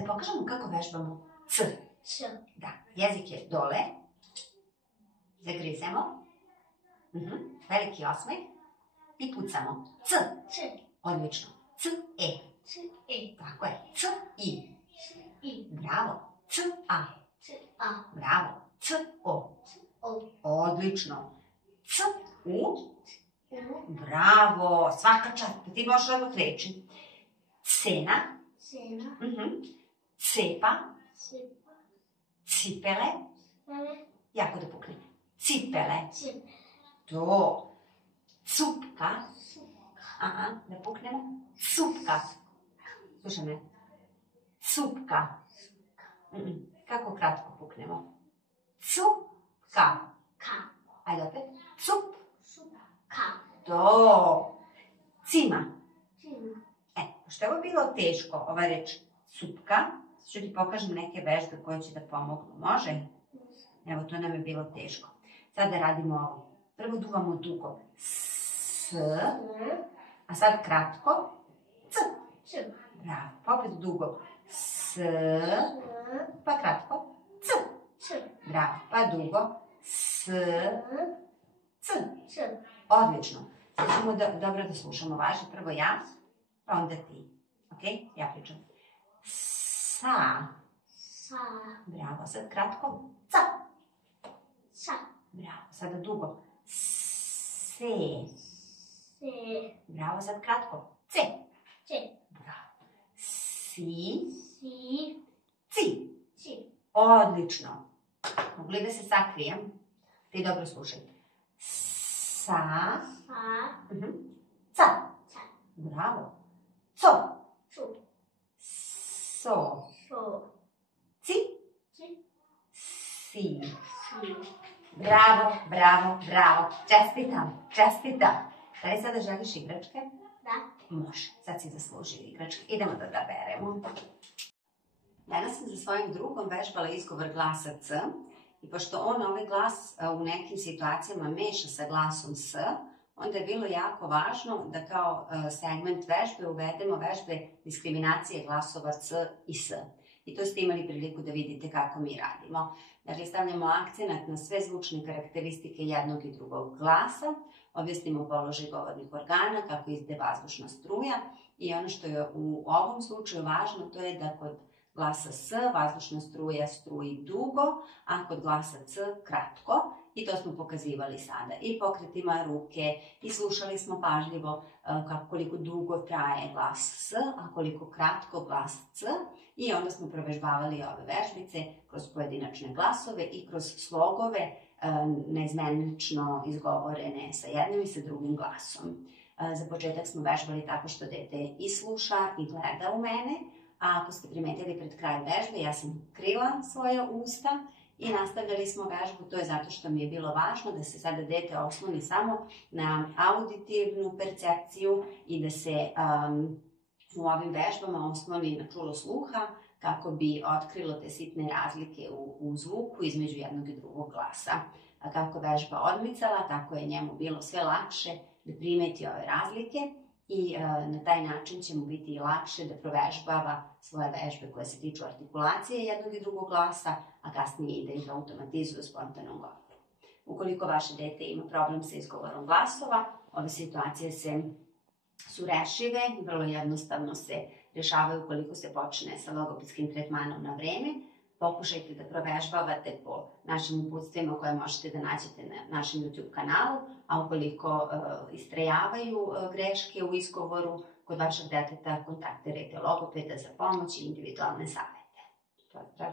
Da pokažemo kako vežbamo C. Da, jezik je dole. Zagrizemo. Veliki osmeh. I pucamo. C. Odlično. C, E. Tako je. C, I. Bravo. C, A. Bravo. C, O. Odlično. C, U. Bravo. Svaka čast. Ti možeš odmah reći. Cena. Cepa. Cipele. Jako da pukne. Cipele. To. Cupka. Da puknemo. Cupka. Slušaj me. Cupka. Kako kratko puknemo? Cupka. Ajde opet. Cupka. To. Cima. Pošto je ovo bilo teško, ova reč cupka, ću ti pokažem neke vežbe koje će da pomognu. Može? Evo, to nam je bilo teško. Sad da radimo ovo. Prvo duvamo dugo. S. A sad kratko. C. Bravo. Pa opet dugo. S. Pa kratko. C. Bravo. Pa dugo. S. C. Odlično. Sad ćemo dobro da slušamo. Važi prvo ja, pa onda ti. Ok? Ja pričam. Sa. Bravo. Sad kratko. Ca. Bravo. Sada dugo. Se. Bravo. Sad kratko. Ce. Bravo. Si. Ci. Odlično. Mogu li da se sakrijem? Ti dobro slušaj. Sa. Ca. Bravo. Co. So. Ci. Si. Bravo. Čestitam. Da li sada želiš igračke? Da. Može. Sad si zaslužio igračke. Idemo da beremo. Danas sam za svojim drugom vežbala izgovor glasa C. I pošto on ovaj glas u nekim situacijama meša sa glasom S, onda je bilo jako važno da kao segment vežbe uvedemo vežbe diskriminacije glasova C i S. I to ste imali priliku da vidite kako mi radimo. Dakle, stavljamo akcenat na sve zvučne karakteristike jednog i drugog glasa, objasnimo položaj govornih organa, kako izde vazdušna struja i ono što je u ovom slučaju važno, to je da kod glasa S vazdušna struja struji dugo, a kod glasa C kratko. I to smo pokazivali sada i pokretima ruke i slušali smo pažljivo koliko dugo traje glas S, a koliko kratko glas C. I onda smo provežbavali ove vežbice kroz pojedinačne glasove i kroz slogove neizmenično izgovorene sa jednim i sa drugim glasom. Za početak smo vežbali tako što dete i sluša i gleda u mene, a ako ste primetili pred kraj vežbe, ja sam krila svoje usta i nastavljali smo vežbu. To je zato što mi je bilo važno da se sada dete osloni samo na auditivnu percepciju i da se u ovim vežbama osloni na čulo sluha kako bi otkrilo te sitne razlike u zvuku između jednog i drugog glasa. A kako vežba odmicala, tako je njemu bilo sve lakše da primeti ove razlike i na taj način će mu biti i lakše da provežbava svoje vežbe koje se tiču artikulacije jednog i drugog glasa, a kasnije i da ih automatizuje u spontanom govoru. Ukoliko vaše dete ima problem sa izgovorom glasova, ove situacije su rešive, vrlo jednostavno se rešavaju ukoliko se počne sa logopedskim tretmanom na vreme. Pokušajte da provežbavate po našim uputstvima koje možete da nađete na našem YouTube kanalu, a ukoliko istrajavaju greške u izgovoru kod vašeg deteta, kontaktirajte logopeda za pomoć i individualne savete. Pozdrav!